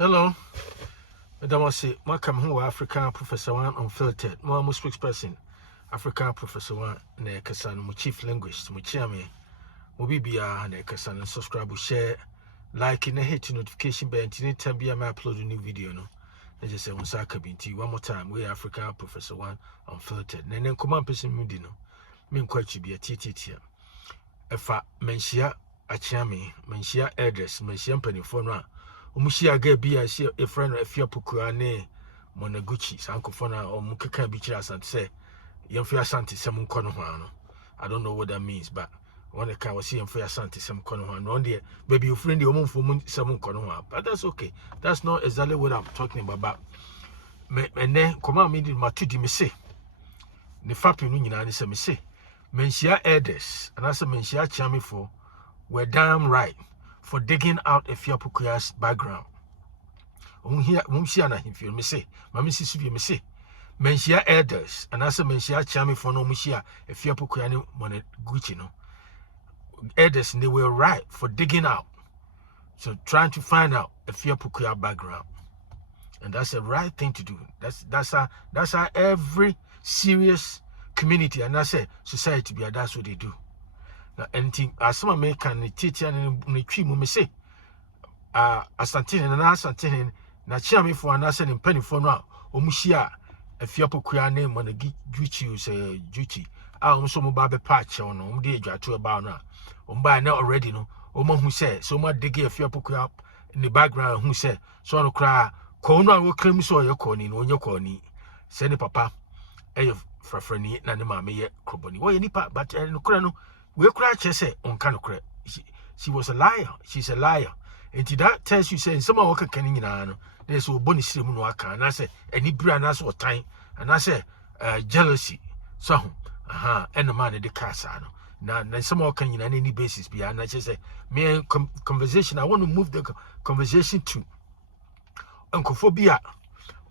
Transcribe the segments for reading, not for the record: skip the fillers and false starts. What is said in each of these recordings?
Hello, Madam Wasi. Welcome who African Professor One Unfiltered. More spokesperson, African Professor One Nekasan, my chief linguist, my chairman, Mobibia Nekasan, subscribe, share, like, and hit notification bell. Anytime I upload a new video, no. I just say on Sakabinti one more time. We African Professor One Unfiltered. And then come on, person Mudino. Mean quite to be a TTT. If I mention a chairman, mention address, mention penny phone. Umushia be a friend of your Pukuane Monaguchi, Sankofona, or Mukaka Bichas and say, Yamfia Santi Samun Konohano. I don't know what that means, but one can was seeing Fia Santi Sam Konohan. One day, maybe you friend your mom for Samun Konoha, but that's okay. That's not exactly what I'm talking about. And then come on, me my two dimisi. The fact you know, I say, Menshia Edes, and as a Menshia Chami for were damn right for digging out a Fiapukuya's background. Mumshia him feel me say, Mammy Sissy me say, Menshia elders, and as a Menshia Chami for no Mushia, a Fiapukuyani Moneguchino. Elders, they were right for digging out. So trying to find out a Fiapukuya background. And that's the right thing to do. That's how every serious community, and I say society be, that's what they do. Anything as some American teacher and tree me say Asantine and Asantine na chiami for an asset in penny for now Omushia a Fiapukuya name on the Gucci say duty. Also Mubabe patch on the to about now. By now already no Omo who said so much dig a Fiapukuya up in the background who said so no cry Kona will claim so your corny when your corny send papa a frafreni nanima me crobony. Why any part but no crano. We cry say on canocre. She was a liar. She's a liar. And that tells you saying some worker can in there's a bonus waka, and I say any brand as what time, and I say jealousy. So and the man in the casano. Now some more can in any basis be and I just say me conversation. I want to move the conversation to Uncophobia.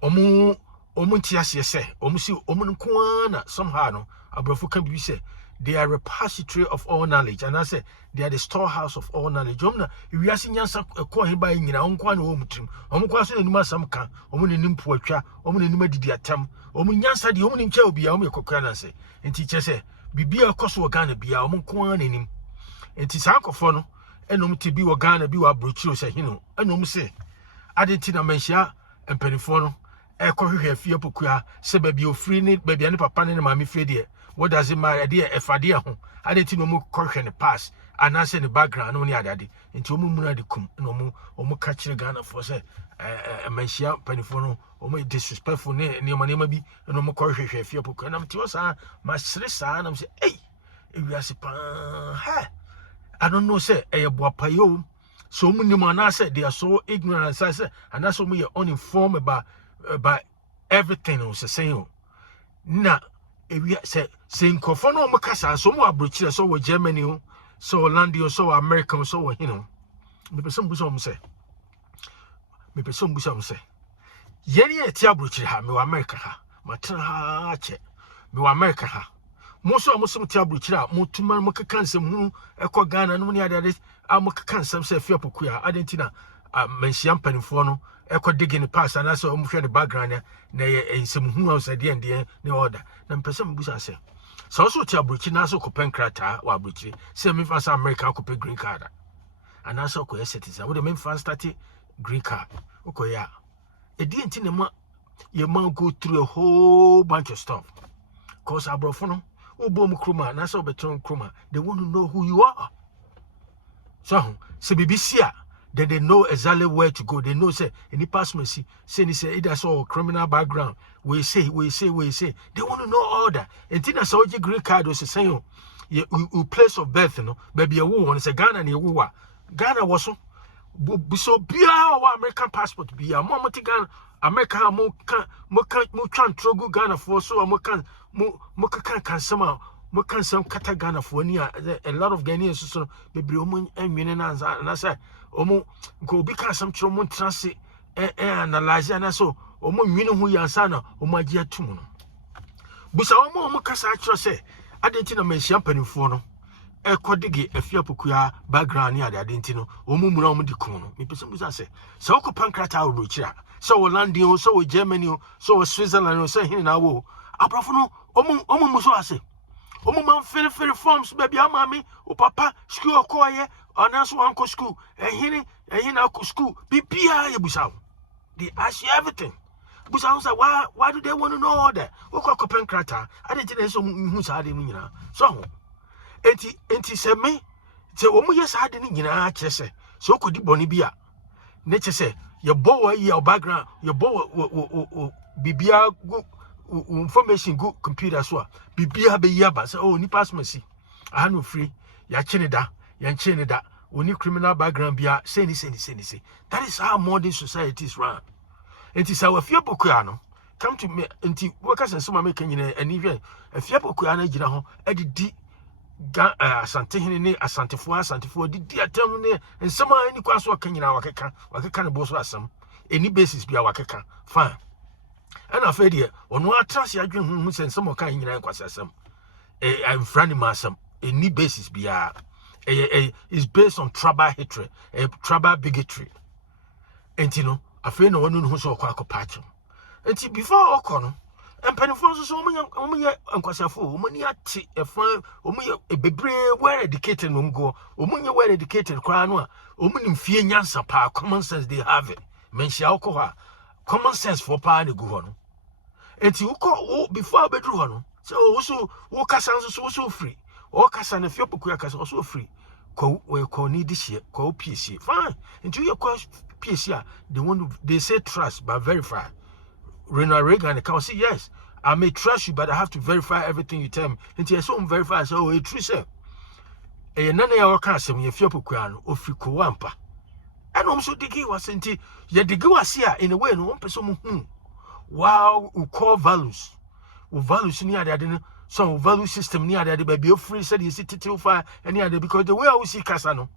Omuntias say, Omusi Omunkwana somehow no Abrafo can be say. They are a repository of all knowledge, and I say they are the storehouse of all knowledge. Omna, if you are seeing yourself a coin by in your own quan omutrim, Omquas and Masamka, Omun in Poitra, Omun in Mediatam, Omunyansa, the Omun in Chelby, Omicocana say, and teacher say, be a Coswagana, be a Omunquan in him. And tis Ancofono, and to be Wagana, be a brutal, say, you know, and Om say, Adentina Mensia and Penifono, Echo here, Fiapuka, say, baby, you free need, baby, and papa and mammy Fedia. What does it matter, dear? If I dear home, I didn't know more correction the past, and I said the background only a daddy, into Mumuna de Cum, no more, or more catching a gun for say, a mention, pennyphone, or more disrespectful near my name be, and no more correction if you're poking. I'm to us, my sister, and I'm saying, hey, if you are say, I don't know, say, a boapayo. So many man said they are so ignorant, I said, and that's what we are uninformed about everything I was saying. Now, if we say Kofono Macassa, so more British, so were Germany, so Landio, so American, so you know. Maybe some Busom say. Maybe some Busom say. Yenny a Tiabruchi ha, me America ha, Matana che, me America ha. Most of Muslim Tiabruchi, Mutuman Makakan, Equa Ghana, and many other days, Amakan, some say Fiapukia, Argentina, Mensiam Penifono. Echo digging the past, and I saw the background there, and some who else at the end, the order. Then person Busa say. So also tell Burkina so copen crata or Burkina, same if America could pay green card. And I saw a citizen. Would the main fan started green card? Okay, yeah. It didn't in your mouth go through a whole bunch of stuff. Cause I brought for Boom Kruma, and I saw Beton Kruma. They want to know who you are. So BBC. Then they know exactly where to go. They know say any past mercy, say either saw criminal background. We say. They want to know all that. And then I saw your green card was saying you place of birth, you know, maybe a woman say Ghana and you Ghana was so be our American passport be a moment Ghana America mo can trogu Ghana for so mo can somehow mo can some kata Ghana for near a lot of Ghanaians so maybe and I say Omo go because some tromo transit analyze and so omo nwinu hu yansana omo agia tumu no busa omo kasa atro say adentina menhia panifo no ekodigi efia pokua background ni ade ntino omumura omudi kono me pese musa se woko pankrata wo brochira se wo London o se wo Germany o se wo Switzerland o se hin na wo abrafo no omumuso ase omuman fere forms baby amami o papa school okoye anaso wanko school hin akọ school bibia ye busawo they ask you everything busawo say why do they want to know all that woko pankrata ade tine so hu sa ade mu nyina so enti se me te omu yes ade ni nyina kire se so okodi boni bia ne che se ye bow your background your bow bibia go information go computer so bibia be yaba say oh ni pass mercy aha no free ya chene da ya chene da oni criminal background bia say ni that is how modern society is run enti say wa fie bokua no come to me enti work as some make nyina ani hwe afie bokua na gina ho edidi asante hene ne asantefo didi atam ne nsema ani kwa so ka nyina wakeka ne bo so asam any basis bia wakeka fine and after there ono atrase adwen hu sensem o kan nyina kwasasam I'm friendly masam any basis bia is based on tribal hatred tribal bigotry enti no afei no wonu hu so kwa akopacho enti before okono empanifo so omunya ankwasafo omuni ati efan omuye bebre well educated no mgo omunya well educated kwa no a omuni mfie nyansa pa common sense they have it menhia alcohol common sense for pa ne gu ho no enti uko before bedru ho no so wo kasa so free o kasa na fie pokuya kasa so free ko ni dishie ko PSC fine enti you ko PSC they say trust but verify. Ronald Reagan can say yes I may trust you but I have to verify everything you tell me until I so verify so it's true say none ya waka asem ye fie pokua no ofiko wampa and so digi was enti ye digi wase a in a way no one person wow we call values ni ade no so value system ni ade ba be free said you sit titil any ade because the way I see kasa no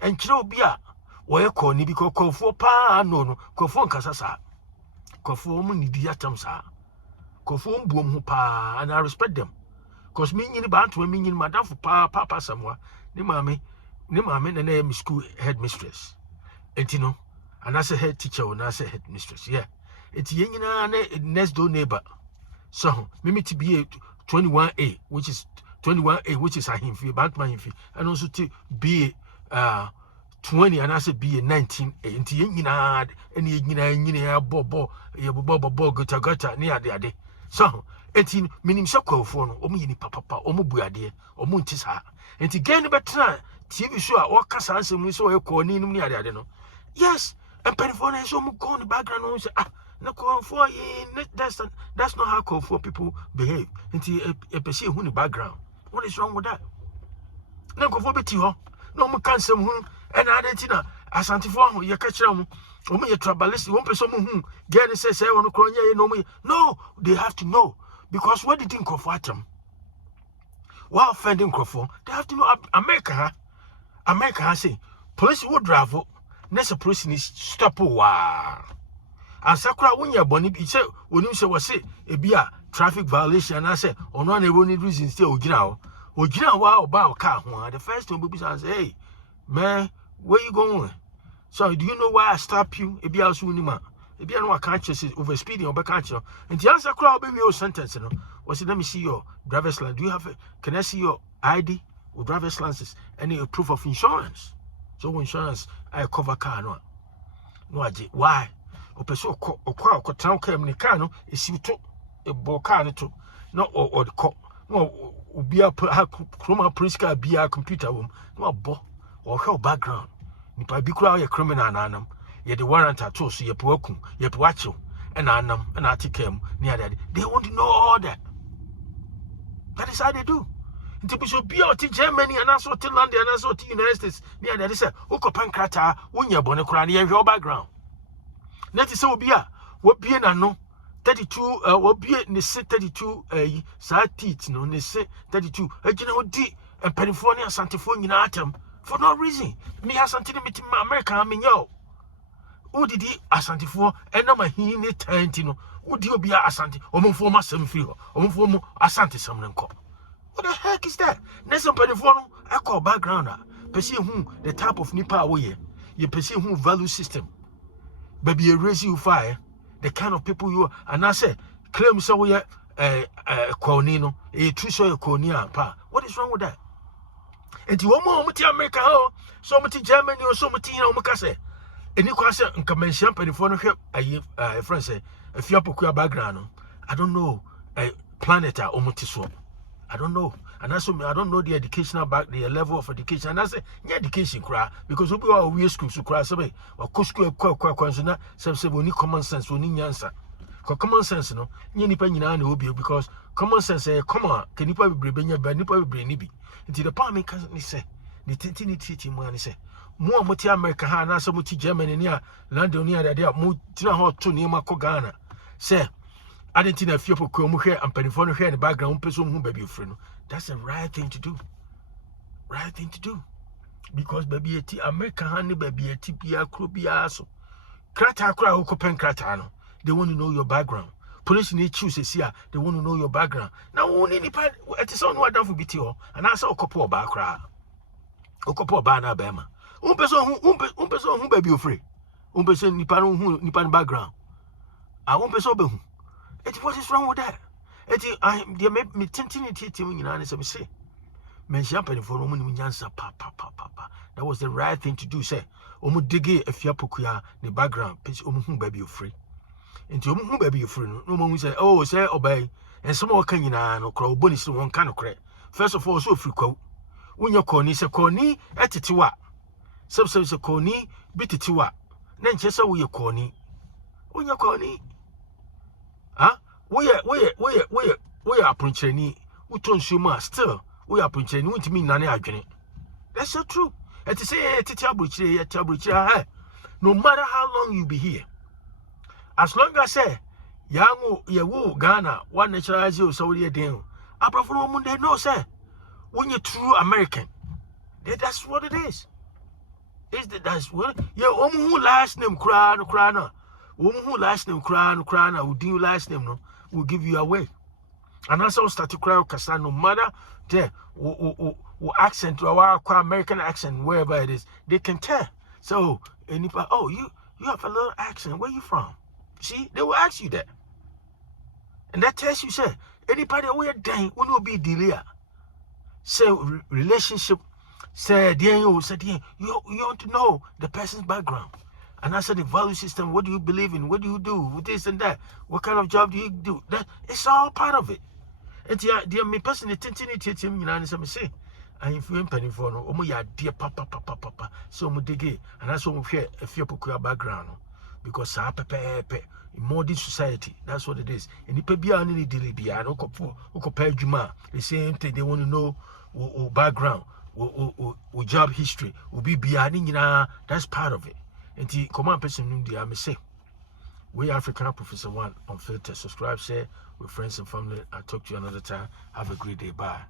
and kire obi a wo ye call ni because kofo pa no kofo nkasa sa kofo mu ni di atam sa kofo mbuom ho pa and I respect them because me nyini ba anto me nyini madam for papa samwa ni mame na school headmistress entino and as a head teacher or as a headmistress yeah enti yenyina na next door neighbor so me to be 21A which is ahimfi bantma ahimfi and also to be 20 and I said be 19 enti yenyina eni yenyina bobo gota ni ade so enti minim sekofo no omu yini papa omu buade omu ntisa enti gen betra TV show a o kasa ansem so e ko ni nim ni ade no yes and penfo na so mu go in the background no say na ko for that's not how for people behave enti e pese hu ni background what is wrong with that na ko for beti ho no mu kansem hu and adentina asantifo ho ye ka kire mu omu ye tribalist one person mu gen say won kro nya ye no they have to know because what did Atem while offending Crawford they have to know America has say police would drive next person is stop wa and sakura wunya boni bi say onim say was say e bia traffic violation and I say ono na every reason say ogina wa oba car ho the first time be say hey man where you going so do you know why I stop you e bia so unima e bia no aka catch say over speeding oba catch and the answer crowd be your sentence no was let me see your driver's license do you have can I see your ID or driver's license any proof of insurance so insurance I cover car no aje why opeso okwa town car me car no esi to e bo car no to no or the cop no obia chroma police car bia computer wom no abo or how background nipa bi kura ye criminal nanam ye the warrant at so ye poaku ye poacho and anam and article near that they want to know all that is how they do nti bi so bia oti Germany and also to London and also to United States near that say ukopan krata wonya bone kura ne ye hwe background net is obia wo bie na no 32 wo bie ne se 32 sa teeth no ne se 32 agina odi California Santefo nyina atam for no reason me asante ne metim America me nyo udidi asantefo enama hin ne tanti no udi obia asante omfo ma sem free ho omfo mu asante sam ne nko What the heck is that? Next penifo I call background. Person who the type of nipa away. You person who value system. Baby, you raise you fire. The kind of people you are. And I say, claim so we are Cornino, a true soil Cornia. What is wrong with that? And you want America, so much Germany or so much Mocase. And you can say, and come champ and if one of a friend say, if you have a background, I don't know, a planet or Omotiso. I don't know. And also, I don't know the educational the level of education. And I say, yeah, education cry because we are we school to cry somebody or school we need common sense, we need answer. Because common sense, no, you need because common sense, come on, can you probably bring your bad nipple brain nibi? Until the parliament can say, the tinty teaching when say, more multi America, and also multi Germany near London near the idea, more to near Ghana. Say, I didn't think a few people come here and penny here in the background, person who baby friend. That's the right thing to do. Right thing to do. Because baby America honey baby tipia crubia so. Krata kra who pen kratano. They want to know your background. Police need choose here, they want to know your background. Now only it is on what done for BTO and I saw a couple of background. A couple of banner bema. Person who baby free. Person nipan background. I won't be so be. What is wrong with that? I make me tinting you know, and say, mention for woman that was the right thing to do. Say, Omu digi if you pukuya the background, pitch baby free. Into baby free. No one will say, oh, say obey, and some more can you know, crow bonus one kind of credit. First of all, so free quote. When your corny, say corny, at it to what? Some says a corny, bit it to what? Then just so we are corny. When you're corny. Huh? We are punching. We don't show more still. We are punching. We to mean none again. That's so true. And to say, no matter how long you be here, as long as say, young, you Ghana, one naturalize you, so you're down. I prefer woman, they know, say, when you're true American, that's what it is. That's what, yeah, who last name, crana. Woman who last name crown, who do last name no will give you away. And also start to cry Kasa no matter the accent or our American accent, wherever it is, they can tell. So anybody, oh, you have a little accent, where you from? See, they will ask you that. And that tells you, say, anybody where dang will be dealer. Say relationship, say you want to know the person's background. And I said the value system, what do you believe in? What do you do with this and that? What kind of job do you do? That it's all part of it. And the me personally teaching you know, and say, I am penny for no, ya dear papa. So mu dig and that's what we hear a few background. Because in modern society, that's what it is. And the people are any daily be no compare Juma. The same thing they want to know background, job history, will be behind that's part of it. And the command person I may say, we African Professor One on Filter. Subscribe, share with friends and family. I'll talk to you another time. Have a great day. Bye.